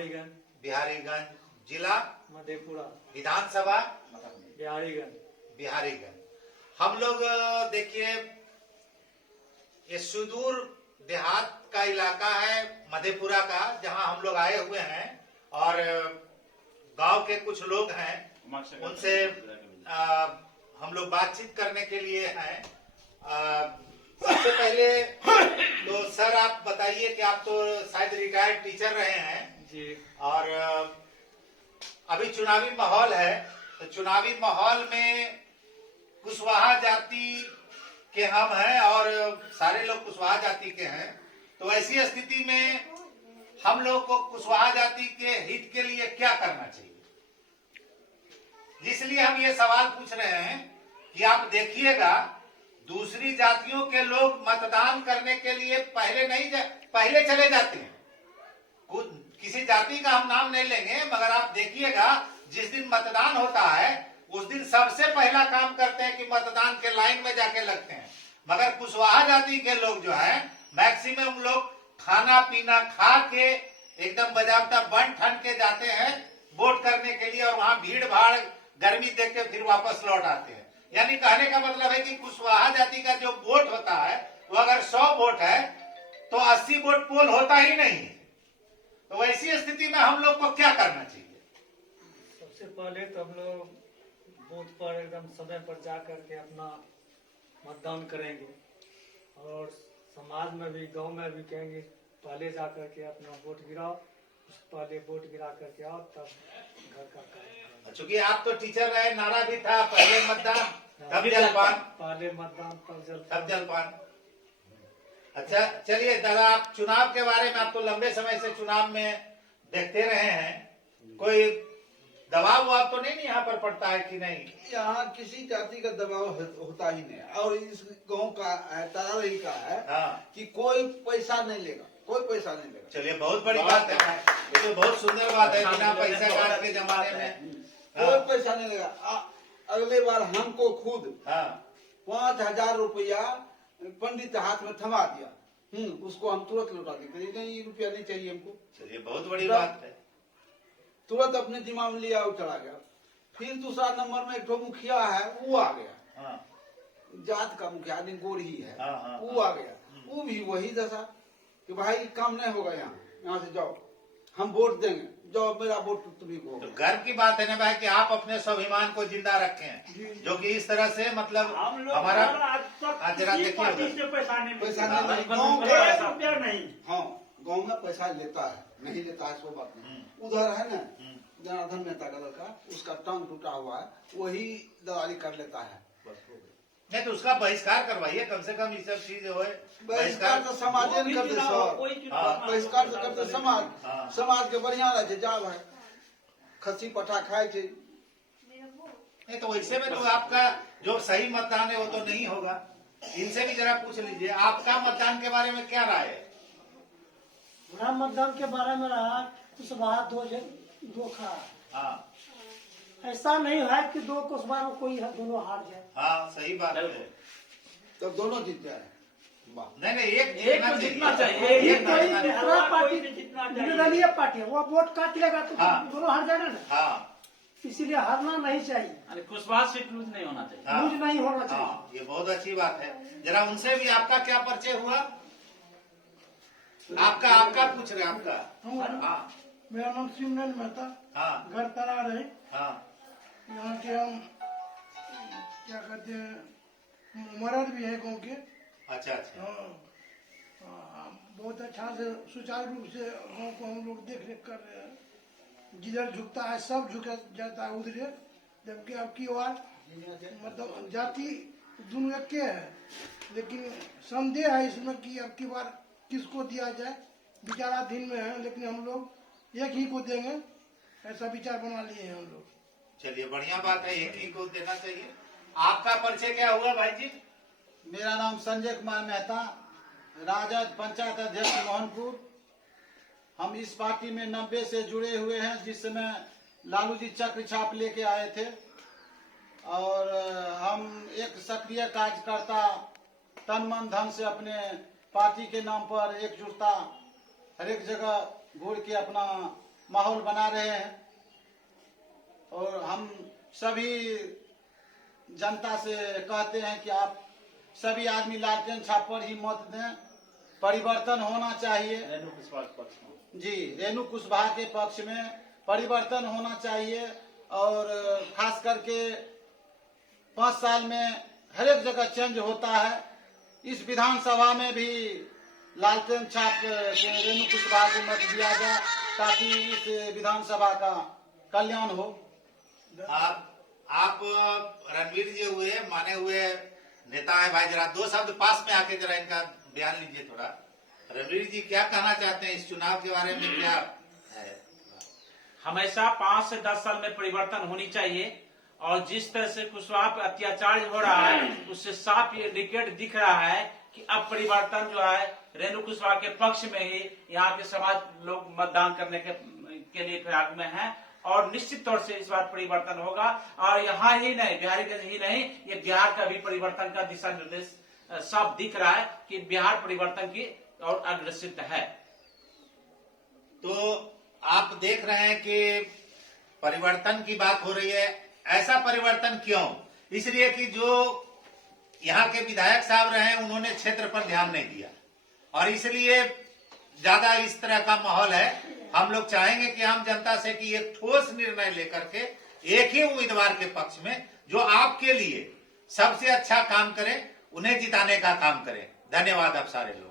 बिहारीगंज। बिहारीगंज जिला मधेपुरा। विधानसभा बिहारीगंज। हम लोग देखिए ये सुदूर देहात का इलाका है मधेपुरा का, जहां हम लोग आए हुए हैं और गांव के कुछ लोग हैं, उनसे हम लोग बातचीत करने के लिए हैं। सबसे पहले तो सर आप बताइए कि आप तो शायद रिटायर्ड टीचर रहे हैं जी, और अभी चुनावी माहौल है, तो चुनावी माहौल में कुशवाहा जाति के हम हैं और सारे लोग कुशवाहा जाति के हैं, तो ऐसी स्थिति में हम लोग को कुशवाहा जाति के हित के लिए क्या करना चाहिए, इसलिए हम ये सवाल पूछ रहे हैं कि आप देखिएगा दूसरी जातियों के लोग मतदान करने के लिए पहले चले जाते हैं। किसी जाति का हम नाम नहीं लेंगे, मगर आप देखिएगा जिस दिन मतदान होता है उस दिन सबसे पहला काम करते हैं कि मतदान के लाइन में जाके लगते हैं। मगर कुशवाहा जाति के लोग जो है मैक्सिमम लोग खाना पीना खा के एकदम बजाबता बन ठन के जाते हैं वोट करने के लिए, और वहां भीड़ भाड़ गर्मी देख के फिर वापस लौट आते हैं। यानी कहने का मतलब है कि कुशवाहा जाति का जो वोट होता है वो अगर 100 वोट है तो 80 वोट पोल होता ही नहीं है। तो वैसी स्थिति में हम लोग को क्या करना चाहिए? सबसे पहले तो हम लोग बूथ पर एकदम समय पर जा करके अपना मतदान करेंगे, और समाज में भी गांव में भी कहेंगे पहले जा करके अपना वोट गिराओ, पहले वोट गिरा करके आओ तब घर का काम। चूंकि आप तो टीचर रहे, नारा भी था पहले मतदान तब जलपान, पहले मतदान तब जलपान। अच्छा चलिए दादा, आप चुनाव के बारे में, आप तो लंबे समय से चुनाव में देखते रहे हैं, कोई दबाव वबाव तो नहीं यहाँ पर पड़ता है कि नहीं? यहाँ किसी जाति का दबाव होता ही नहीं, और इस गांव का तरारी का है कि कोई पैसा नहीं लेगा, कोई पैसा नहीं लेगा। चलिए बहुत बड़ी बात है, ये तो बहुत सुंदर बात है। बिना पैसा काट के जमाने में कोई पैसा नहीं लेगा। अगले बार हमको खुद 5,000 रुपया पंडित हाथ में थमा दिया, उसको हम तुरंत लौटा देंगे, नहीं ये रुपया नहीं चाहिए हमको। चलिए बहुत बड़ी बात है। तुरंत अपने जिम्मा में लिया और चला गया। फिर दूसरा नंबर में एक ठो मुखिया है, वो आ गया, जात का मुखिया आदमी गोर ही है, वो आ गया, वो भी वही दशा कि भाई काम नहीं होगा, यहाँ से जाओ, हम वोट देंगे, जाओ मेरा वोट तुम्ही को। तो गर्व की बात है ना भाई कि आप अपने स्वाभिमान को जिंदा रखे हैं, जो कि इस तरह से मतलब हमारा जरा देखिए पैसा नहीं, हाँ गाँव में पैसा लेता है, नहीं लेता है सो बात नहीं। उधर है ना जनार्दन मेहता का लड़का, उसका टांग टूटा हुआ है, वही दलाली कर लेता है। नहीं तो उसका बहिष्कार करवाइए, कम से कम ये सब चीज हो। बहिष्कार तो समाज नहीं करते सर, बहिष्कार तो करते समाज के बढ़िया रहे जाब है, खस्सी पठा खाए थे। नहीं तो वैसे में तो आपका जो सही मतदान है वो तो नहीं होगा। इनसे भी जरा पूछ लीजिए, आपका मतदान के बारे में क्या राय है? मेरा मतदान के बारे में रहा कुशवाहा दो खड़ा, ऐसा नहीं है कि दो कुशवाहा में कोई दोनों हार जाए। हाँ सही बात है, तब दोनों जीत जाए। नहीं एक जीतना चाहिए, पार्टी निर्दलीय पार्टी है, वो वोट काट लेगा तो दोनों हार जाएगा ना। इसीलिए हारना नहीं चाहिए, कुशवाहा सीट लूज नहीं होना चाहिए, लूज नहीं होना चाहिए। ये बहुत अच्छी बात है। जरा उनसे भी, आपका क्या परिचय हुआ? आपका पूछ रहे आपका? मेरा नाम शिवनारायण मेहता, घर तरा रहे, यहाँ के हम क्या कहते हैं मर्द भी है गाँव के। अच्छा। बहुत अच्छा से सुचारू रूप से गाँव को हम लोग देख रेख कर रहे हैं। जिधर झुकता है सब झुका जाता है उधरे, जबकि अब की बार मतलब जाति दोनों एक के है, लेकिन संदेह है इसमें कि अब की बार किसको दिया जाए, विचाराधीन में है, लेकिन हम लोग एक ही को देंगे, ऐसा विचार बना लिए हैं हम लोग। चलिए बढ़िया बात है, एक ही को देना चाहिए। आपका परिचय क्या हुआ भाई जी? मेरा नाम संजय कुमार मेहता, राजद पंचायत अध्यक्ष मोहनपुर। हम इस पार्टी में 90 से जुड़े हुए हैं, जिस समय लालू जी चक्र छाप लेके आए थे, और हम एक सक्रिय कार्यकर्ता तन मन धन से अपने पार्टी के नाम पर एकजुटता हर एक जगह घूर के अपना माहौल बना रहे हैं और हम सभी जनता से कहते हैं कि आप सभी आदमी लालटेन छाप पर ही मत दें। परिवर्तन होना चाहिए। रेणु कुशवाहा के पक्ष में। जी, रेणु कुशवाहा के पक्ष में परिवर्तन होना चाहिए और खास करके 5 साल में हर एक जगह चेंज होता है। इस विधानसभा में भी लालटेन छाप से रेणु कुशवाहा को मत दिया जाए ताकि इस विधानसभा का कल्याण हो। आप रणवीर जी हुए माने हुए नेता है भाई, जरा 2 शब्द पास में आके जरा इनका बयान लीजिए थोड़ा। रणवीर जी क्या कहना चाहते हैं इस चुनाव के बारे में, क्या है? हमेशा 5 से 10 साल में परिवर्तन होनी चाहिए और जिस तरह से कुशवाहा पे अत्याचार हो रहा है उससे साफ ये इंडिकेट दिख रहा है कि अब परिवर्तन जो है रेणु कुशवाहा के पक्ष में ही यहाँ के समाज लोग मतदान करने के लिए फिराक में हैं और निश्चित तौर से इस बार परिवर्तन होगा। और यहाँ ही नहीं, बिहार के ही नहीं, ये बिहार का भी परिवर्तन का दिशा निर्देश साफ दिख रहा है कि बिहार परिवर्तन की और अग्रसित है। तो आप देख रहे हैं कि परिवर्तन की बात हो रही है। ऐसा परिवर्तन क्यों? इसलिए कि जो यहाँ के विधायक साहब रहे उन्होंने क्षेत्र पर ध्यान नहीं दिया और इसलिए ज्यादा इस तरह का माहौल है। हम लोग चाहेंगे कि आम जनता से कि एक ठोस निर्णय लेकर के एक ही उम्मीदवार के पक्ष में जो आपके लिए सबसे अच्छा काम करे उन्हें जिताने का काम करें। धन्यवाद आप सारे लोग।